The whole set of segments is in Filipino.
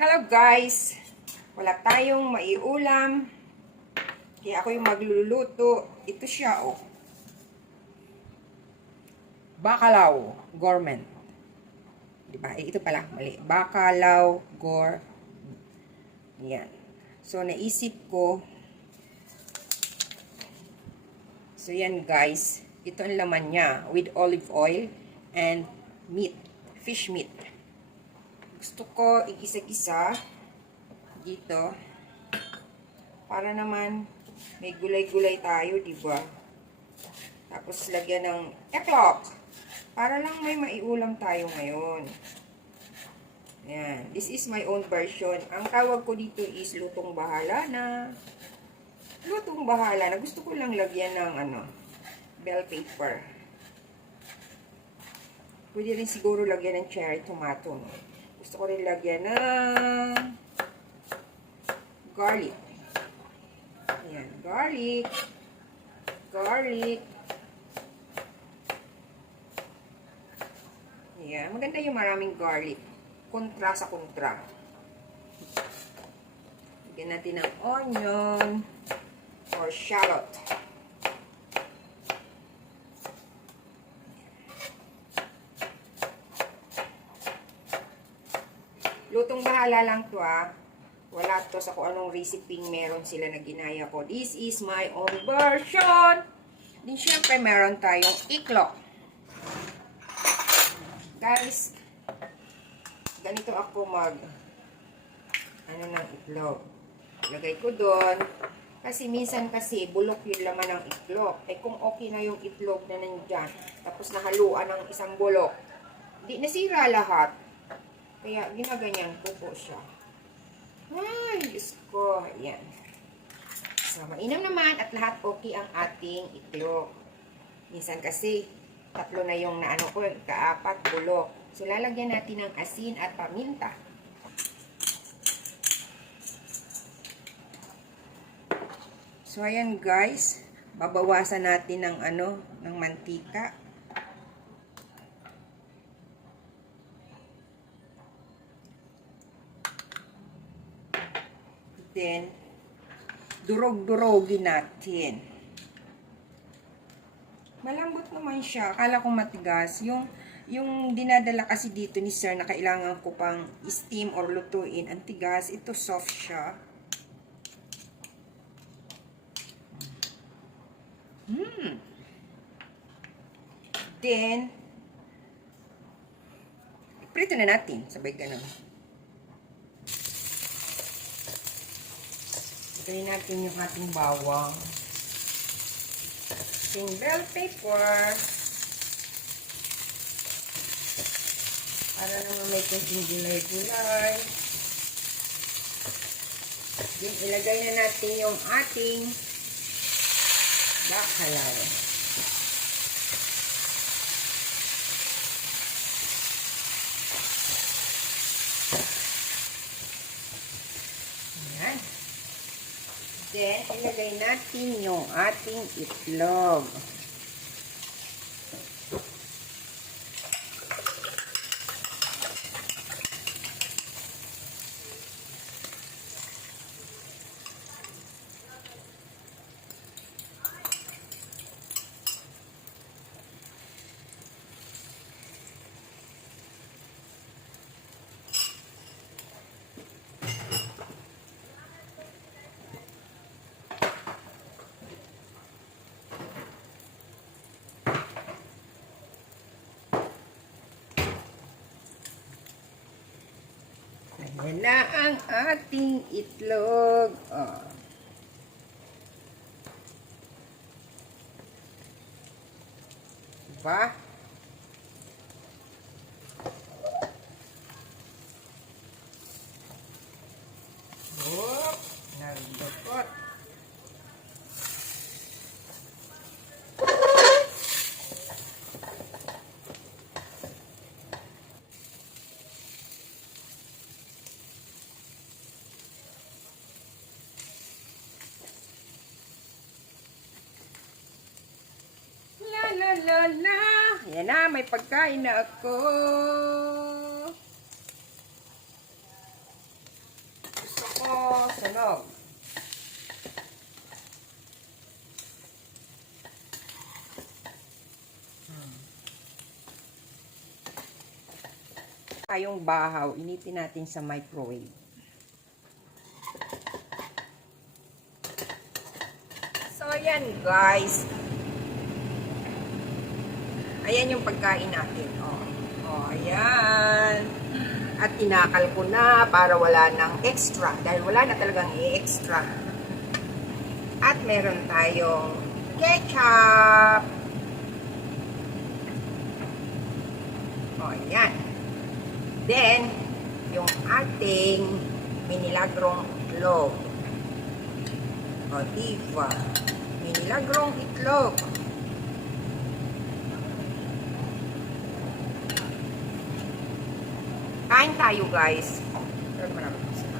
Hello guys! Wala tayong maiulam. Kaya ako yung magluluto. Ito siya oh. Bacalao gourmet. Diba? Ito pala, mali. Bacalao gourmet. Yan. So, naisip ko. So, yan guys. Ito ang laman niya. With olive oil and meat. Fish meat. Gusto ko igisa-gisa dito para naman may gulay-gulay tayo, diba? Tapos lagyan ng eklok para lang may maiulam tayo ngayon. Ayan. This is my own version. Ang tawag ko dito is lutong bahala na. Lutong bahala na. Gusto ko lang lagyan ng bell pepper. Pwede rin siguro lagyan ng cherry tomato, no? Gusto ko rin lagyan ng garlic. Ayan, garlic. Garlic. Ayan, maganda yung maraming garlic. Kontra sa kontra. Lagyan natin ng onion or shallot. Lutong bahala lang to ah. Wala to sa kung anong recipe meron sila na ginaya ko. This is my own version. Din syempre meron tayong iklok. Guys, ganito ako ng iklog. Lagay ko doon. Kasi minsan kasi bulok yung laman ng iklog. Eh kung okay na yung itlog na nandyan, tapos nahaluan ng isang bulok, di nasira lahat. Kaya, ginaganyan ko po siya. Ay, Diyos ko. Ayan. So, mainam naman at lahat okay ang ating itlog. Minsan kasi, 3 na yung naano ko, kaapat, bulok. So, lalagyan natin ng asin at paminta. So, ayan guys. Babawasan natin ng ng mantika. Then, durog-durogin natin. Malambot naman siya. Akala ko matigas. Yung dinadala kasi dito ni sir na kailangan ko pang steam or lutuin. Ang tigas. Ito soft siya. Then, prito na natin. Sabay ganun. Lagay natin yung ating bawang. Ating bell pepper. Para naman may kunting gulay-gulay. Then, ilagay na natin yung ating bacalao. Ayan. Then, ilagay natin yung ating itlog. Ayan na ang ating itlog. Oh. Diba? Oh, nagdukot. La la. Ayan na, may pagkain na ako. Tayong bahaw, initin natin sa microwave. So, ayan guys. Ayan yung pagkain natin. Ayan. At tinakal ko na para wala ng extra. Dahil wala na talagang i-extra. At meron tayong ketchup. Ayan. Then, yung ating minilagrong itlog. Diba? Minilagrong itlog. Kain tayo, guys. Pero marami ko sila.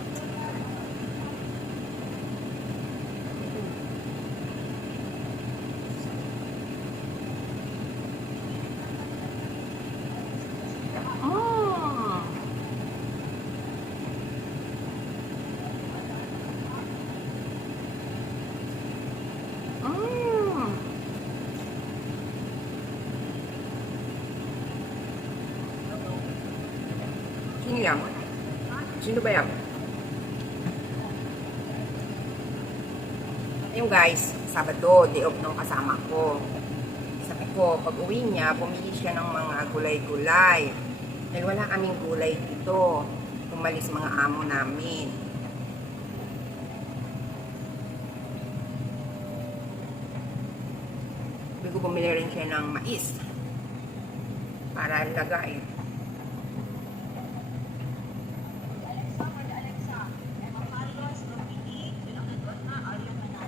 Sino yan? Sino ba yan? Ayun guys, Sabado, day off ng kasama ko. Sabi ko, pag uwi niya, pumili siya ng mga gulay-gulay. Dahil wala kaming gulay dito. Umalis mga amo namin. Sabi ko, bumili rin siya ng mais. Para lagay.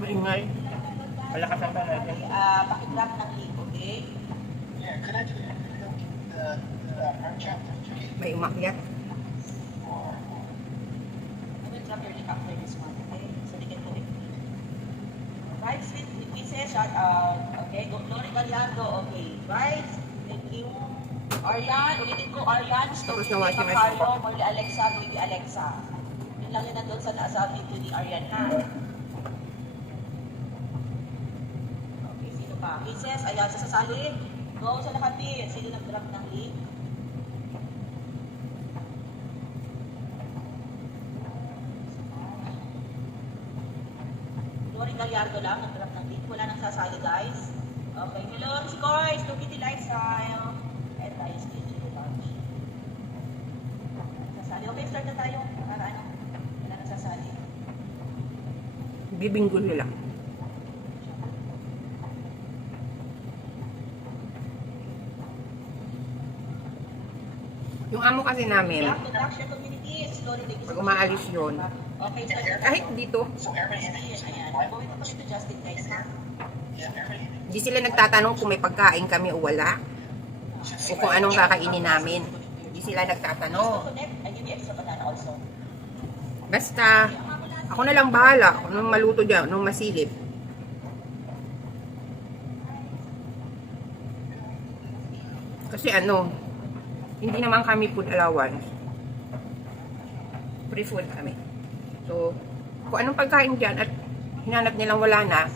Maingay. Malakas ang natin. Pakidrop ng link, okay? Yeah, could I do our chapter 3? May umakyat. I will drop your link after this one, okay? So they can connect. Right, sweet pieces, shout out. Okay, Glory Gallardo, okay. Right, thank you. Aryan, ulitin ko, Aryan, Tapos na washing machine Carlo, Morley Alexa, Baby Alexa. Yun lang yun nandun sa video ni Aryan, ha? Princess, ayan, sasali. Go sa nakapit. Sino nag-drop ng link? Glory Gallardo lang, nag-drop ng link. Wala nang sasali, guys. Okay, hello, si Coys, to Kitty Lifestyle. And tayo, schedule lunch. Sasali. Okay, start na tayo. Para ano? Wala nang sasali. Bibinggo nila. Yung amo kasi namin, pag umaalis yun, okay, so kahit dito, hindi sila nagtatanong kung may pagkain kami o wala, o kung anong kakainin namin. Hindi sila nagtatanong. Basta, ako na lang bahala kung anong maluto dyan, anong masilip. Kasi ano, hindi naman kami food allowance. Free food kami. So, kung anong pagkain dyan at hinanap nilang wala na,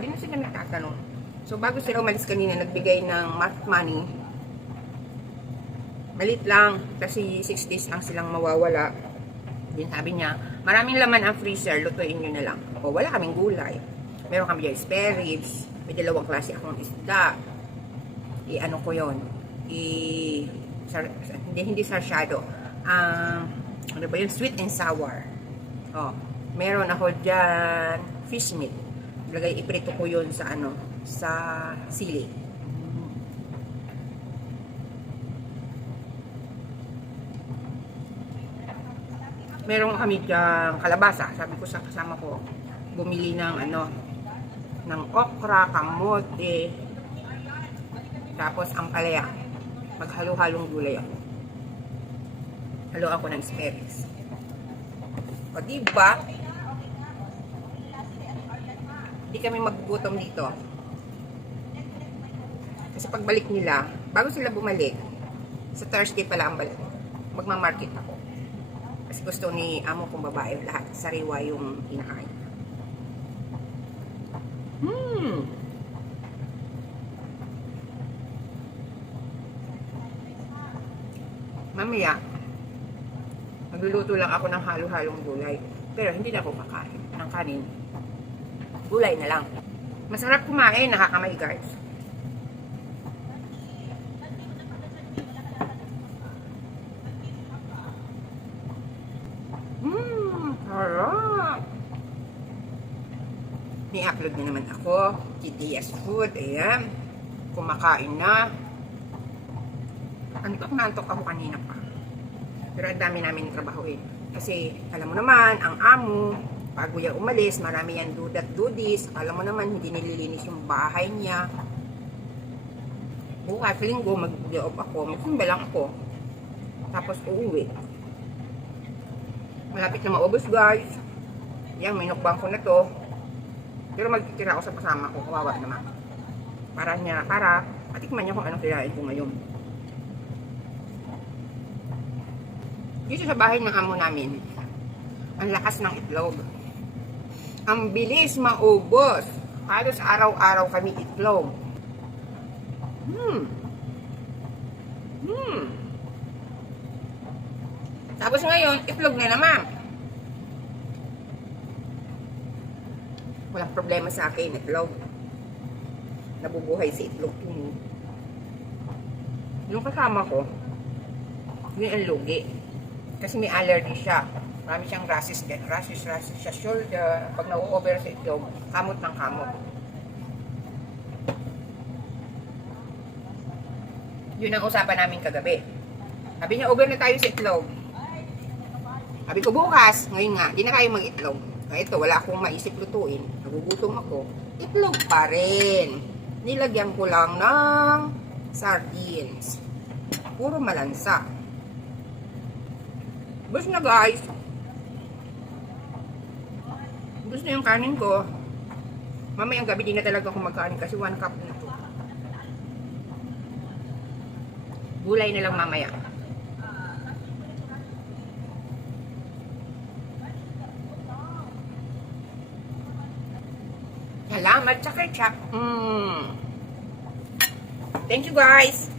hindi na sila nagtatanong. So, bago sila umalis kanina, nagbigay ng money. Malit lang, kasi 6 days lang silang mawawala. Din sabi niya, maraming laman ang freezer, lutuin nyo na lang. O, wala kaming gulay. Meron kami dyan spare ribs, may dalawang klase akong isda. I-ano ko yun? Hindi sarsyado. Ano ba yun? Sweet and sour. Meron ako dyan fish meat. Lagay, iprito ko yun sa ano, sa sili. Meron kami dyan kalabasa. Sabi ko sa kasama ko, bumili ng ano, ng okra, kamote, tapos ang palaya. Maghalo-halong gulay ako. Halo ako ng asparagus. O diba? Hindi kami magugutom dito. Kasi pagbalik nila, bago sila bumalik, sa Thursday pala ang balik. Magmamarket ako. Kasi gusto ni amo kong babae lahat sariwa yung kinakain. Mamaya, Magluluto lang ako ng halo-halong gulay. Pero hindi na ako kakain ng kanin. Gulay na lang. Masarap kumain, nakakamay guys. Harap. Ni-upload na naman ako. GTS Food, ayan. Kumakain na. Antok na antok ako kanina pa. Pero ang dami namin trabaho eh. Kasi, alam mo naman, ang amo, bago yan umalis, marami yan dudat dudis. Alam mo naman, hindi nililinis yung bahay niya. Bukas, linggo, mag-job ako. Magsimba lang ako. Tapos, uuwi. Malapit na maubos, guys. Yan, may nukbang ko na to. Pero magtitira ako sa kasama ko. Kawawa naman. Para patikman niya kung anong kirain ko ngayon. Dito sa bahay ng amo namin, ang lakas ng itlog. Ang bilis maubos. Halos araw-araw kami itlog. Tapos ngayon, itlog na naman. Walang problema sa akin, itlog. Nabubuhay sa itlog yun. Yung kasama ko, yun ang lugi. Kasi may allergy siya. Marami siyang rashes sa shoulder. Pag na-over sa itlog, kamot ng kamot. Yun ang usapan namin kagabi. Sabi niya, over na tayo sa itlog. Sabi ko bukas, ngayon nga, di na kayo mag-itlog. Ito, wala akong maisip lutuin. Nagugutom ako. Itlog pa rin. Nilagyan ko lang ng sardines. Puro malansa. Bus na guys. Bus na yung kanin ko. Mamayang gabi din na talaga ako magkanin kasi 1 cup na to. Gulay na lang mamaya. Salamat sa ketchup. Thank you guys.